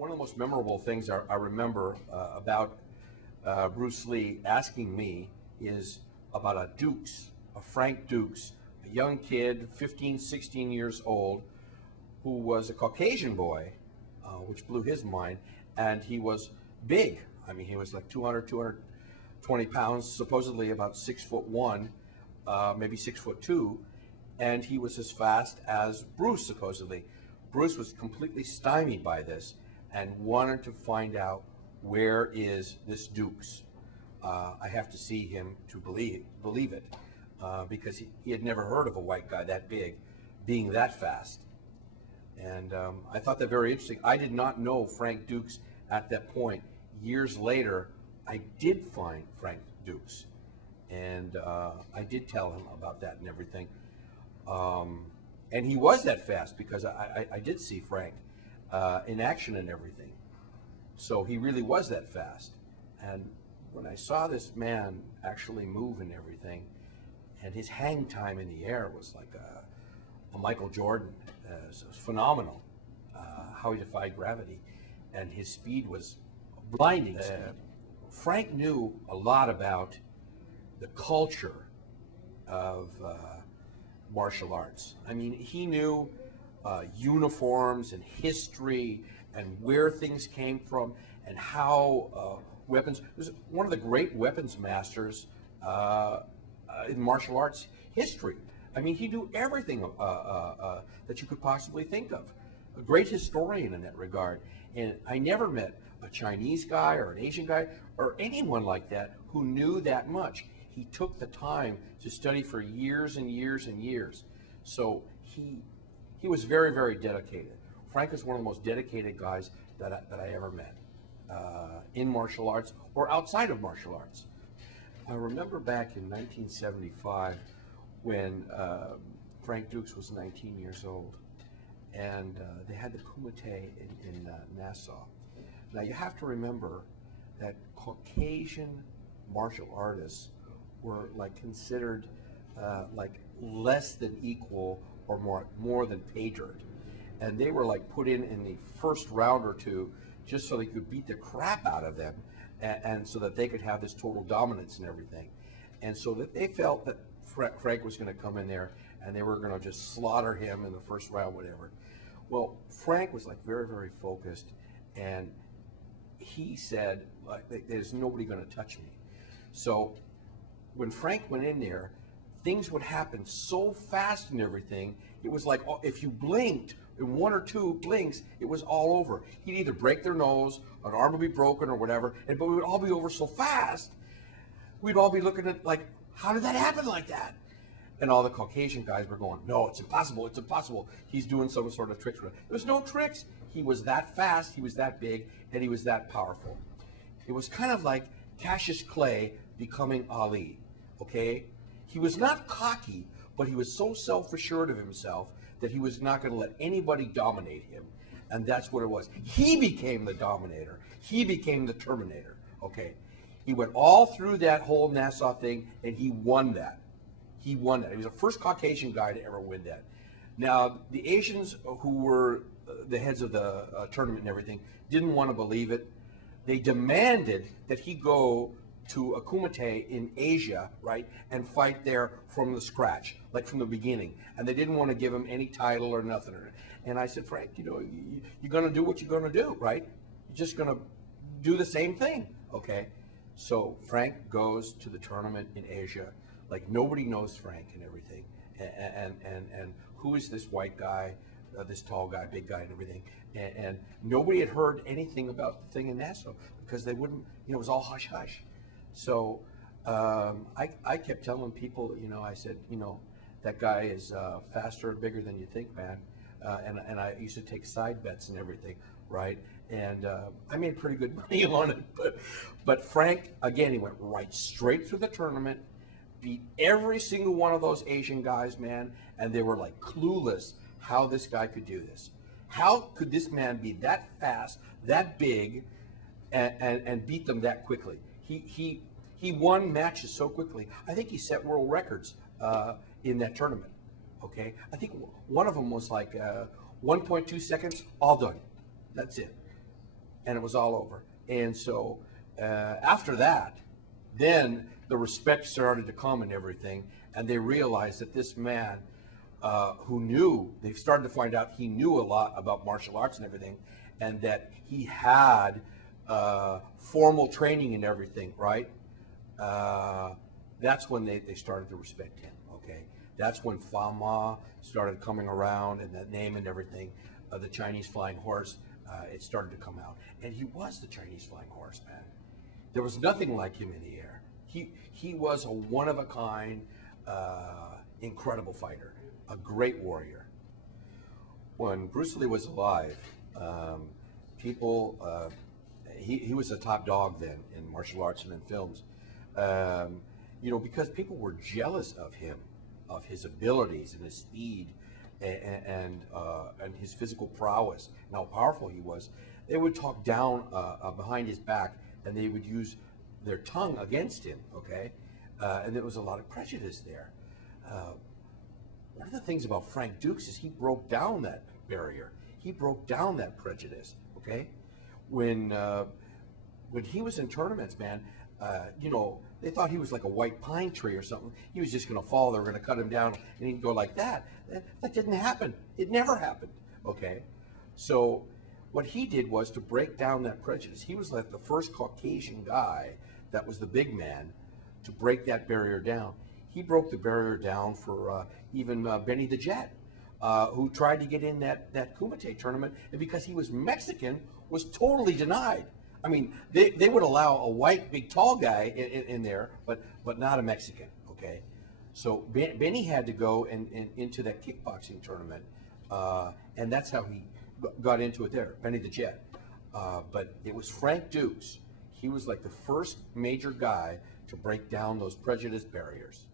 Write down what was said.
One of the most memorable things I remember about Bruce Lee asking me is about a Dukes, a Frank Dukes, a young kid, 15, 16 years old, who was a Caucasian boy, which blew his mind, and he was big. I mean, he was like 200, 220 pounds, supposedly about 6'1", maybe 6'2", and he was as fast as Bruce, supposedly. Bruce was completely stymied by this and wanted to find out, where is this Dukes? I have to see him to believe it, because he had never heard of a white guy that big being that fast. And I thought that very interesting. I did not know Frank Dukes at that point. Years later, I did find Frank Dukes, and I did tell him about that and everything. And he was that fast, because I did see Frank in action and everything. So he really was that fast. And when I saw this man actually move and everything, and his hang time in the air was like a Michael Jordan. It was phenomenal, how he defied gravity, and his speed was blinding speed. Frank knew a lot about the culture of martial arts. I mean, he knew uniforms and history and where things came from and how weapons. He was one of the great weapons masters in martial arts history. I mean, he knew everything that you could possibly think of. A great historian in that regard. And I never met a Chinese guy or an Asian guy or anyone like that who knew that much. He took the time to study for years and years and years. So he was very, very dedicated. Frank is one of the most dedicated guys that I ever met in martial arts or outside of martial arts. I remember back in 1975 when Frank Dukes was 19 years old, and they had the Kumite in Nassau. Now you have to remember that Caucasian martial artists were like considered like less than equal or more than pay dirt, and they were like put in the first round or two just so they could beat the crap out of them, and so that they could have this total dominance and everything. And so that they felt that Frank was going to come in there and they were going to just slaughter him in the first round, whatever. Well, Frank was like very, very focused, and he said, like, there's nobody going to touch me. So when Frank went in there, things would happen so fast and everything. It was like, if you blinked in one or two blinks, it was all over. He'd either break their nose, an arm would be broken or whatever, but it would all be over so fast, we'd all be looking at like, how did that happen like that? And all the Caucasian guys were going, no, it's impossible, it's impossible. He's doing some sort of tricks. There was no tricks. He was that fast, he was that big, and he was that powerful. It was kind of like Cassius Clay becoming Ali, okay? He was not cocky, but he was so self-assured of himself that he was not going to let anybody dominate him. And that's what it was. He became the dominator. He became the Terminator, okay? He went all through that whole Nassau thing, and he won that. He won that. He was the first Caucasian guy to ever win that. Now, the Asians who were the heads of the tournament and everything didn't want to believe it. They demanded that he go to a kumite in Asia, right, and fight there from the scratch, like from the beginning. And they didn't want to give him any title or nothing. And I said, Frank, you know, you're going to do what you're going to do, right? You're just going to do the same thing, okay? So Frank goes to the tournament in Asia, like nobody knows Frank and everything. And who is this white guy, this tall guy, big guy and everything? And nobody had heard anything about the thing in Nassau because they wouldn't, you know, it was all hush hush. So I kept telling people, you know, I said, you know, that guy is faster and bigger than you think, man. And I used to take side bets and everything, right? And I made pretty good money on it. But Frank, again, he went right straight through the tournament, beat every single one of those Asian guys, man, and they were like clueless how this guy could do this. How could this man be that fast, that big, and beat them that quickly? He won matches so quickly. I think he set world records in that tournament. Okay, I think one of them was like 1.2 seconds, all done. That's it. and it was all over. And so after that, then the respect started to come and everything, and they realized that this man who knew, they started to find out he knew a lot about martial arts and everything, and that he had formal training and everything, right? That's when they started to respect him, okay? That's when Fama started coming around, and that name and everything, the Chinese flying horse, it started to come out. And he was the Chinese flying horse, man. There was nothing like him in the air. He was a one-of-a-kind, incredible fighter, a great warrior. When Bruce Lee was alive, people, he was a top dog then in martial arts and in films. You know, because people were jealous of him, of his abilities and his speed and his physical prowess and how powerful he was. They would talk down behind his back, and they would use their tongue against him, okay? And there was a lot of prejudice there. One of the things about Frank Dukes is he broke down that barrier. He broke down that prejudice, okay? When he was in tournaments, man, you know, they thought he was like a white pine tree or something. He was just going to fall. They were going to cut him down, and he'd go like that. That didn't happen. It never happened, okay? So what he did was to break down that prejudice. He was like the first Caucasian guy that was the big man to break that barrier down. He broke the barrier down for even Benny the Jet, who tried to get in that Kumite tournament, and because he was Mexican, was totally denied. I mean, they would allow a white, big, tall guy in there, but not a Mexican, okay? So Benny had to go into that kickboxing tournament, and that's how he got into it there, Benny the Jet. But it was Frank Dukes. He was like the first major guy to break down those prejudice barriers.